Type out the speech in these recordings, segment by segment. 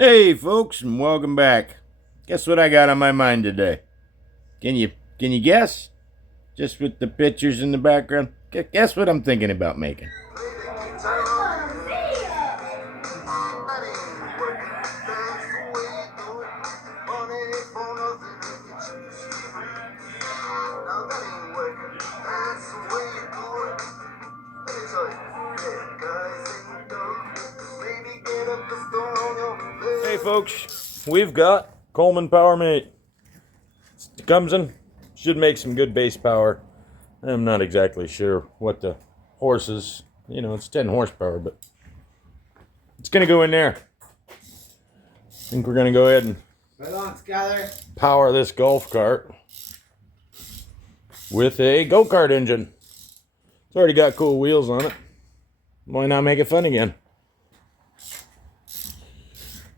Hey folks, and welcome back. Guess what I got on my mind today? Can you guess? Just with the pictures in the background? Guess what I'm thinking about making? Hey folks, we've got Coleman Power Mate. It comes in, should make some good base power. I'm not exactly sure what the horses, it's 10 horsepower, but it's gonna go in there. I think we're gonna go ahead and power this golf cart with a go-kart engine. It's already got cool wheels on it. Why not make it fun again?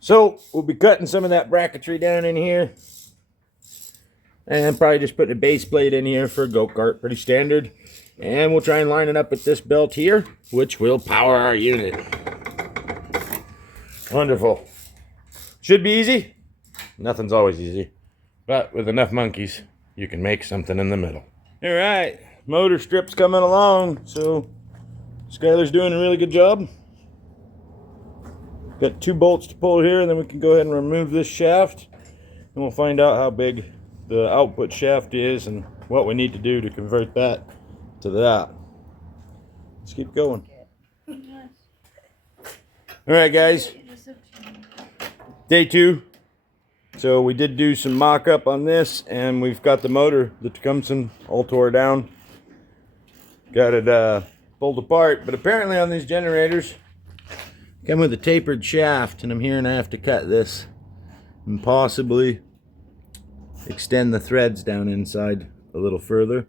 So we'll be cutting some of that bracketry down in here. And probably just putting a base plate in here for a go-kart, pretty standard. And we'll try and line it up with this belt here, which will power our unit. Wonderful. Should be easy. Nothing's always easy. But with enough monkeys, you can make something in the middle. All right, motor strip's coming along. So Skylar's doing a really good job. Got 2 bolts to pull here, and then we can go ahead and remove this shaft. And we'll find out how big the output shaft is and what we need to do to convert that to that. Let's keep going. Alright guys, day 2. So we did do some mock-up on this, and we've got the motor, the Tecumseh, all tore down. Got it pulled apart, but apparently on these generators come with a tapered shaft, and I'm hearing I have to cut this and possibly extend the threads down inside a little further.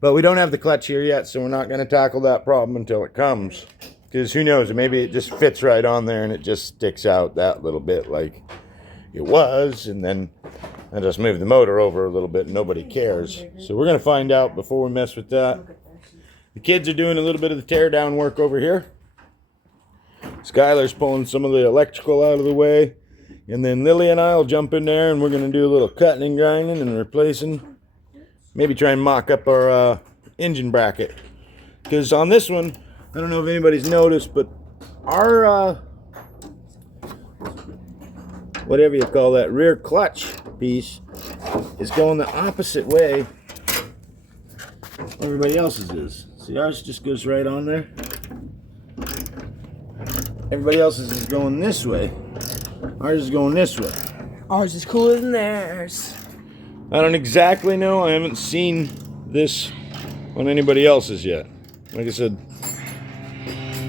But we don't have the clutch here yet, so we're not going to tackle that problem until it comes. Because who knows, maybe it just fits right on there and it just sticks out that little bit like it was, and then I just move the motor over a little bit and nobody cares. So we're going to find out before we mess with that. The kids are doing a little bit of the tear down work over here. Skylar's pulling some of the electrical out of the way. And then Lily and I will jump in there, and we're going to do a little cutting and grinding and replacing. Maybe try and mock up our engine bracket. Because on this one, I don't know if anybody's noticed, but our, whatever you call that, rear clutch piece is going the opposite way everybody else's is. See, ours just goes right on there. Everybody else's is going this way. Ours is going this way. Ours is cooler than theirs. I don't exactly know. I haven't seen this on anybody else's yet. Like I said.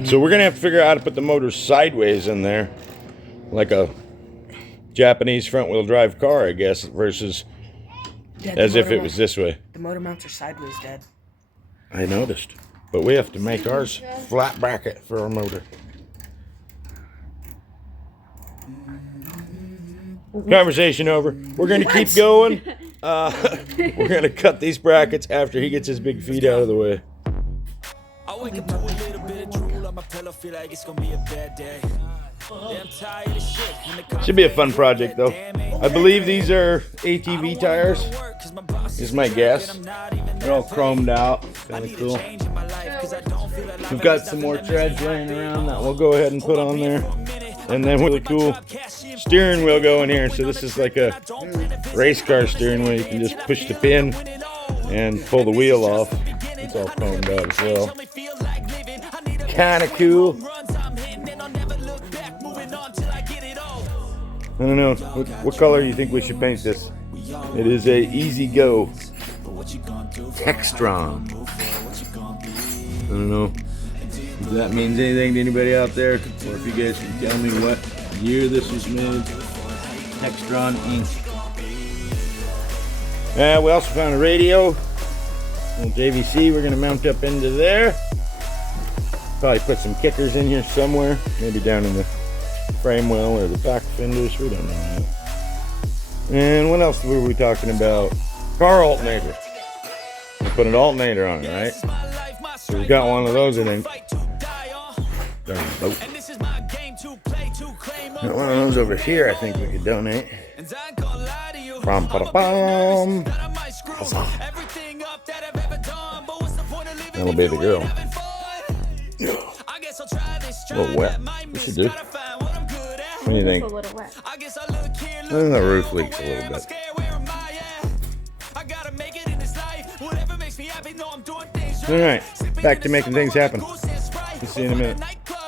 So we're going to have to figure out how to put the motor sideways in there. Like a Japanese front-wheel drive car, I guess, versus Dad, as if it was this way. The motor mounts are sideways, Dad. I noticed. But we have to make ours flat bracket for our motor. Conversation over. We're going to keep going. We're going to cut these brackets after he gets his big feet out of the way. I wake up to a little bit of drool on my pillow, feel like it's going to be a bad day. I'm tired of shit. Should be a fun project though. I believe these are ATV tires. Is my guess. They're all chromed out. Kind of cool. We've got some more treads laying around that we'll go ahead and put on there. And then really cool steering wheel going here. So this is like a race car steering wheel. You can just push the pin and pull the wheel off. It's all chromed out as well. Kind of cool. I don't know. What color do you think we should paint this? It is a Easy Go Textron. I don't know if that means anything to anybody out there, or if you guys can tell me what year this was made. Textron Inc. We also found a radio. Little JVC we're going to mount up into there. Probably put some kickers in here somewhere. Maybe down in the frame well or the back fenders. We don't know yet. And what else were we talking about? Car alternator. We put an alternator on it, right? So we got one of those, I think. Darn boat. Got one of those over here I think we could donate. Bum, ba, da, bum. That'll be the girl. A little wet. We should do. What do you think? A little wet. I think the roof leaks a little bit. Alright, back to making things happen. We'll see you in a minute.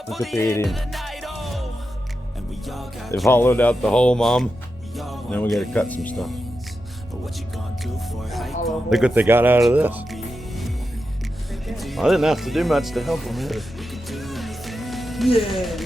We'll put the 8 in. They've hollowed out the hole, Mom. Now we gotta cut some stuff. Look what they got out of this. I didn't have to do much to help them either. Yeah.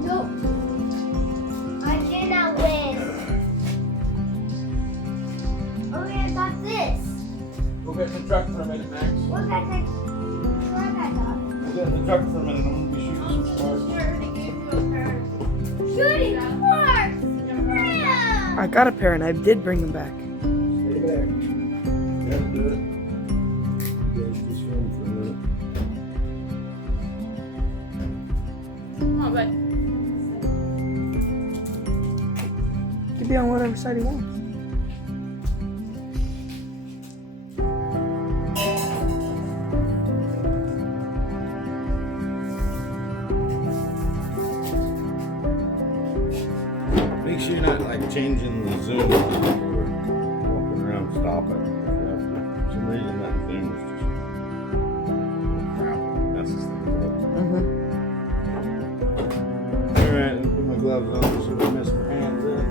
Nope. I cannot win. Okay, I got this. We'll get in the truck for a minute, Max. What did I take? What did I got? We'll get in the truck for a minute. I'm gonna be shooting some sparks. Shooting sparks! Yeah! I got a pair and I did bring them back. Stay back. Yeah, do it. You guys just film for a minute. Come on, bud. He can be on whatever side he wants. Make sure you're not like changing the zoom or walking around. Stop it. For some reason that zoom is just crap. Messes things up. Alright, let me put my gloves on so I don't mess my hands up.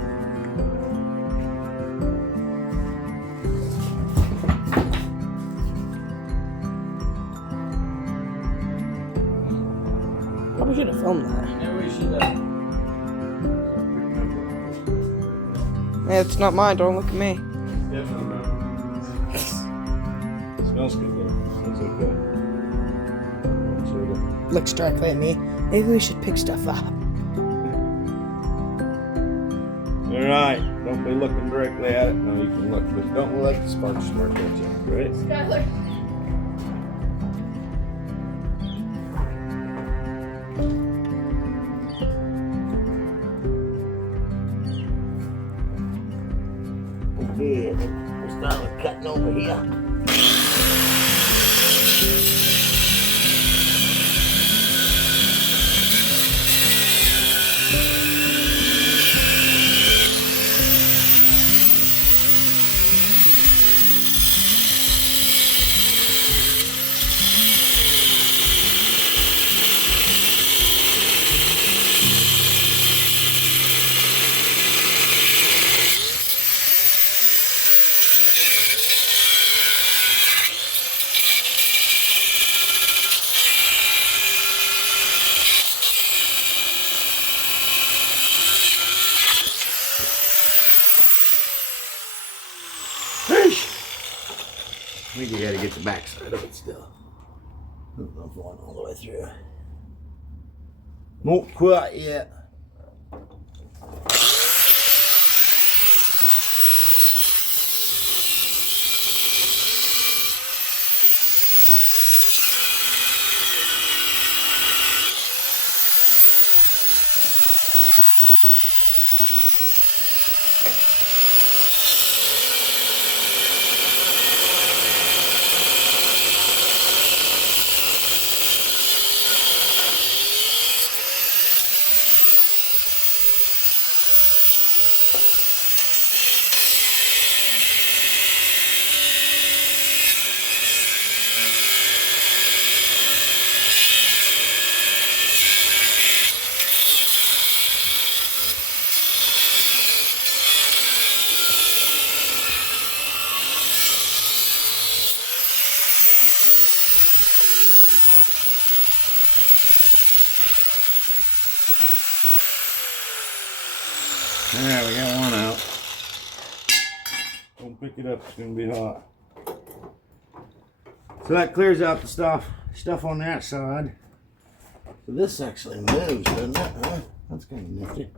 Probably should have filmed that. Yeah, we should have. Hey, it's not mine. Don't look at me. Definitely not. Smells good though. That's okay. So Looks directly at me. Maybe we should pick stuff up. alright, don't be looking directly at it. No, you can look, but don't let the sparks spark at you, right? Skylar. Okay, we'll start with cutting over here. I think you gotta get the backside of it still. I don't know if going all the way through. Not quite yet. Alright, we got one out. Don't pick it up, it's gonna be hot. So that clears out the stuff on that side. So this actually moves, doesn't it? Huh? That's kind of nifty.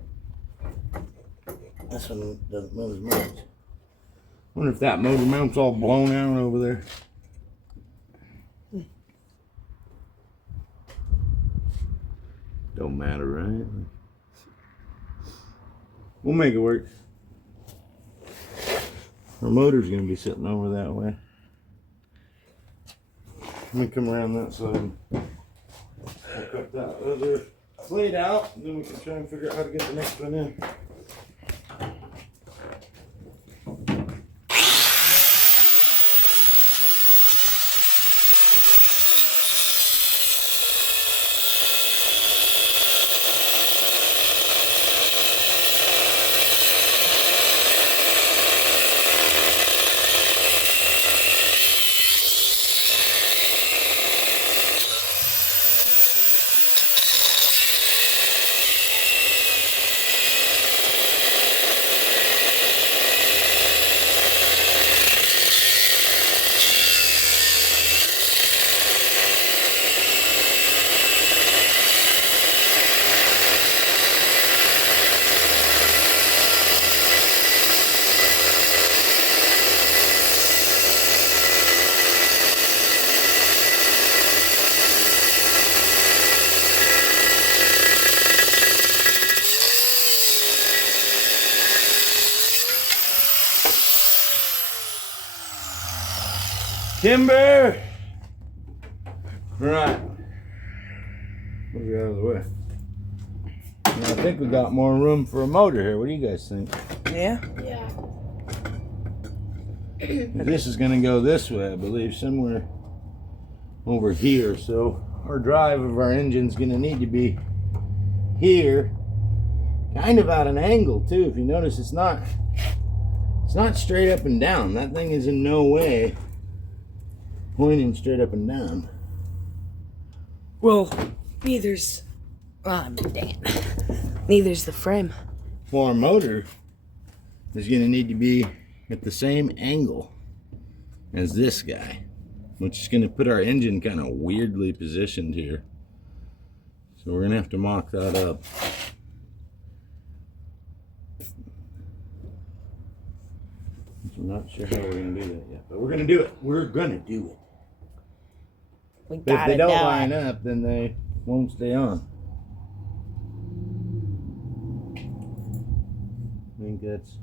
This one doesn't move as much. Wonder if that motor mount's all blown out over there. Don't matter, right? We'll make it work. Our motor's gonna be sitting over that way. Let me come around that side. I'll cut that other plate out, and then we can try and figure out how to get the next one in. Timber! Right. Move it out of the way. Now, I think we got more room for a motor here. What do you guys think? Yeah. Yeah. This is going to go this way, I believe, somewhere over here. So our drive of our engine's going to need to be here, kind of at an angle too. If you notice, it's not straight up and down. That thing is in no way pointing straight up and down. Well, neither's. Dang it. Neither's the frame. Well, our motor is going to need to be at the same angle as this guy, which is going to put our engine kind of weirdly positioned here. So we're going to have to mock that up. I'm not sure how we're going to do that yet, but we're going to do it. We're going to do it. We But if gotta they don't do line it. up, then they won't stay on. I think that's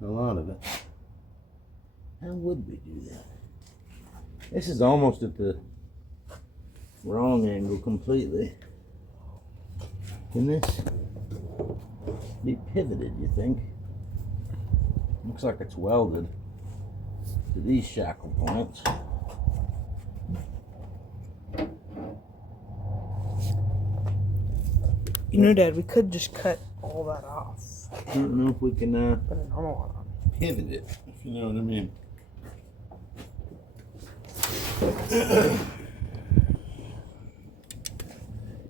a lot of it. How would we do that? This is almost at the wrong angle completely. Can this be pivoted, you think? Looks like it's welded to these shackle points. You know, Dad, we could just cut all that off. I don't know if we can Put a normal one on. pivot it, if you know what I mean.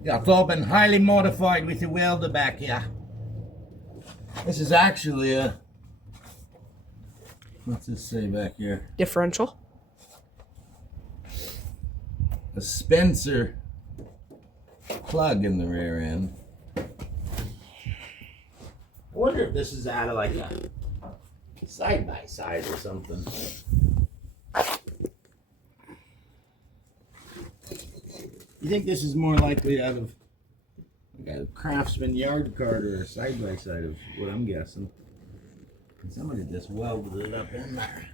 Yeah, it's all been highly modified with the welder back here. This is actually a, what's this say back here? Differential. A Spencer plug in the rear end. I wonder if this is out of like a side by side or something. You think this is more likely out of like a Craftsman yard card or a side by side of what I'm guessing? And somebody just welded it up in there.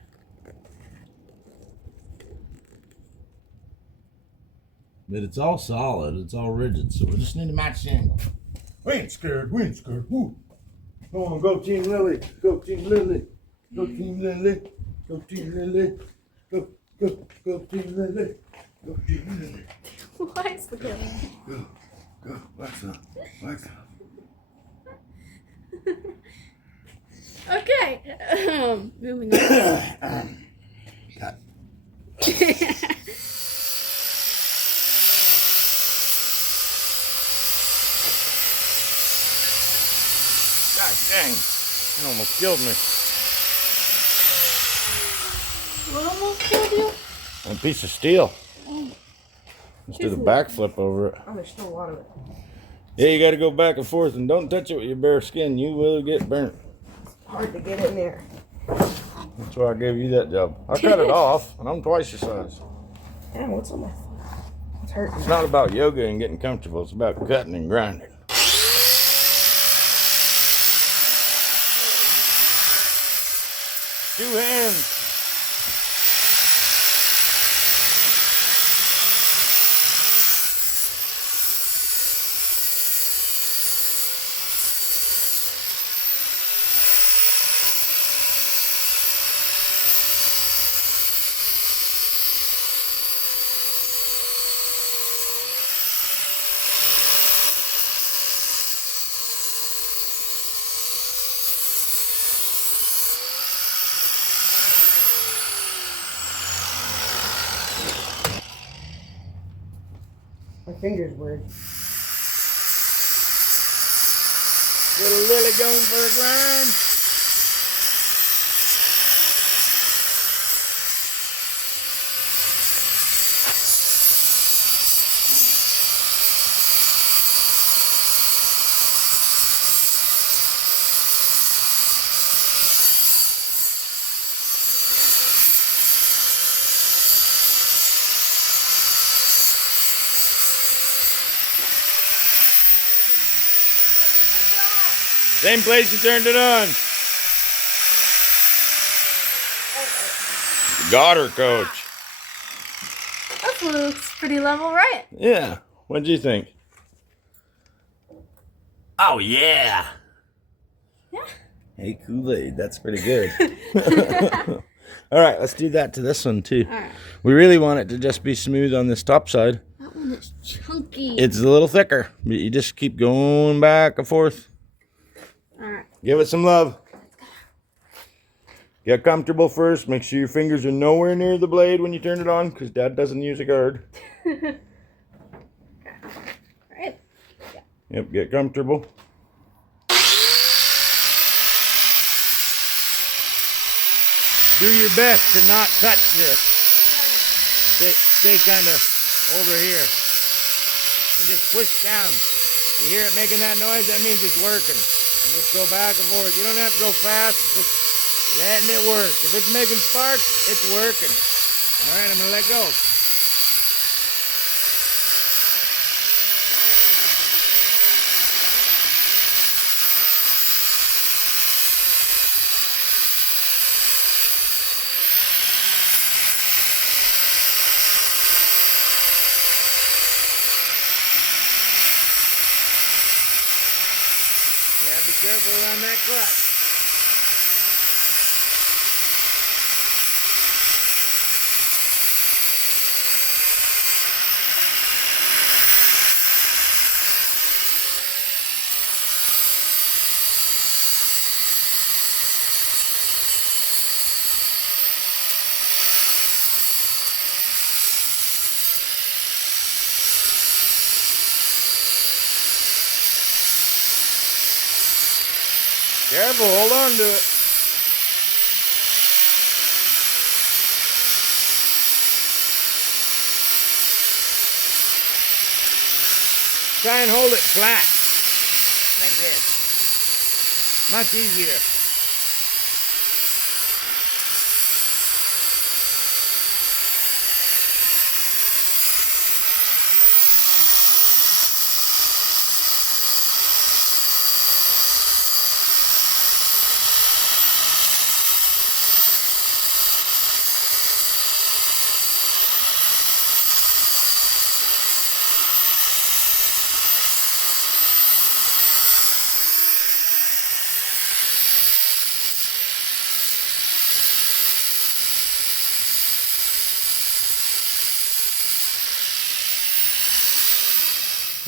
But it's all solid, it's all rigid, so we just need to match the angle. We ain't scared, we ain't scared. Woo. Go on, go Team Lily, go Team Lily, go Team Lily, go Team Lily, go Team Lily, go Team Lily. Why is the girl? Go, wax up, wax up. Okay. Moving on. Cut. Gosh dang. It almost killed me. What almost killed you? A piece of steel. Let's do the backflip over it. Oh, there's still a lot of it. Yeah, you got to go back and forth, and don't touch it with your bare skin. You will get burnt. Hard to get in there. That's why I gave you that job. I cut it off, and I'm twice your size. Yeah, what's on my foot? It's hurting. It's not about yoga and getting comfortable. It's about cutting and grinding. 2 hands. My finger's weird. Little Lily going for a grind. Same place you turned it on. Got her, coach. That looks pretty level, right? Yeah. What'd you think? Oh, yeah. Yeah. Hey, Kool-Aid. That's pretty good. All right, let's do that to this one, too. All right. We really want it to just be smooth on this top side. That one is chunky. It's a little thicker. But you just keep going back and forth. All right. Give it some love. Get comfortable first. Make sure your fingers are nowhere near the blade when you turn it on, because Dad doesn't use a guard. All right. Yep, get comfortable. Do your best to not touch this. Stay kind of over here. And just push down. You hear it making that noise? That means it's working. And just go back and forth. You don't have to go fast. It's just letting it work. If it's making sparks, it's working. All right, I'm going to let go. Yeah, be careful around that clutch. Careful, hold on to it. Try and hold it flat, like this. Much easier.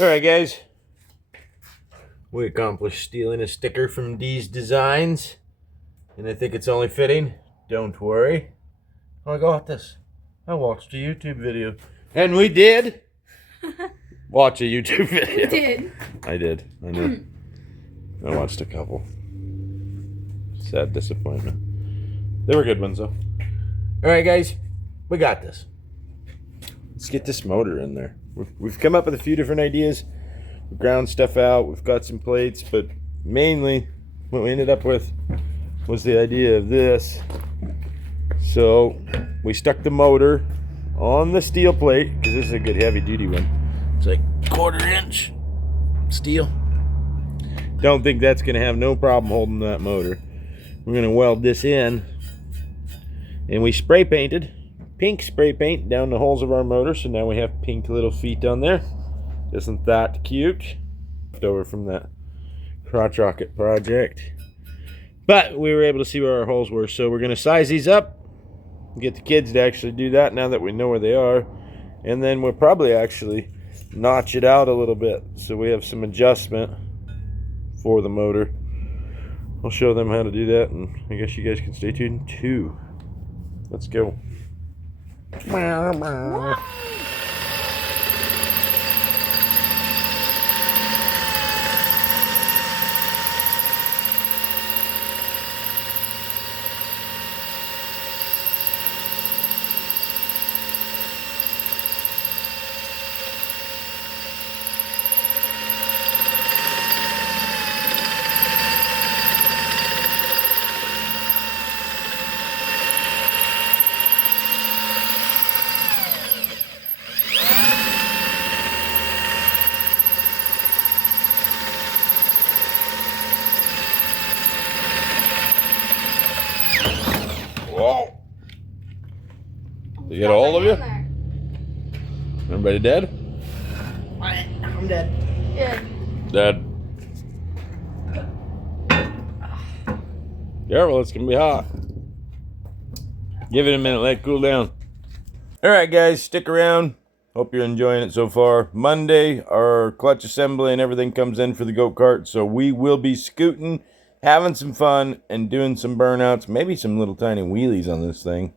Alright guys, we accomplished stealing a sticker from D's Designs, and I think it's only fitting. Don't worry, I got this. I watched a YouTube video. And we did watch a YouTube video. You did. I did, I know. I watched a couple. Sad disappointment. They were good ones, though. All right, guys. We got this. Let's get this motor in there. We've come up with a few different ideas. We ground stuff out. We've got some plates, but mainly what we ended up with was the idea of this. So we stuck the motor on the steel plate, because this is a good heavy duty one. It's like 1/4 inch steel. Don't think that's going to have no problem holding that motor. We're going to weld this in, and we spray painted pink spray paint down the holes of our motor, so now we have pink little feet on there. Isn't that cute? Left over from that crotch rocket project. But we were able to see where our holes were, so we're going to size these up, get the kids to actually do that now that we know where they are, and then we'll probably actually notch it out a little bit so we have some adjustment for the motor. I'll show them how to do that, and I guess you guys can stay tuned too. Let's go. Whoa! They get a hold of you? Everybody dead? I'm dead. Yeah. Dead. Careful, it's gonna be hot. Give it a minute, let it cool down. Alright guys, stick around. Hope you're enjoying it so far. Monday, our clutch assembly and everything comes in for the go-kart, so we will be scooting, having some fun, and doing some burnouts, maybe some little tiny wheelies on this thing.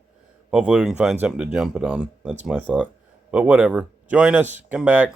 Hopefully we can find something to jump it on. That's my thought. But whatever. Join us. Come back.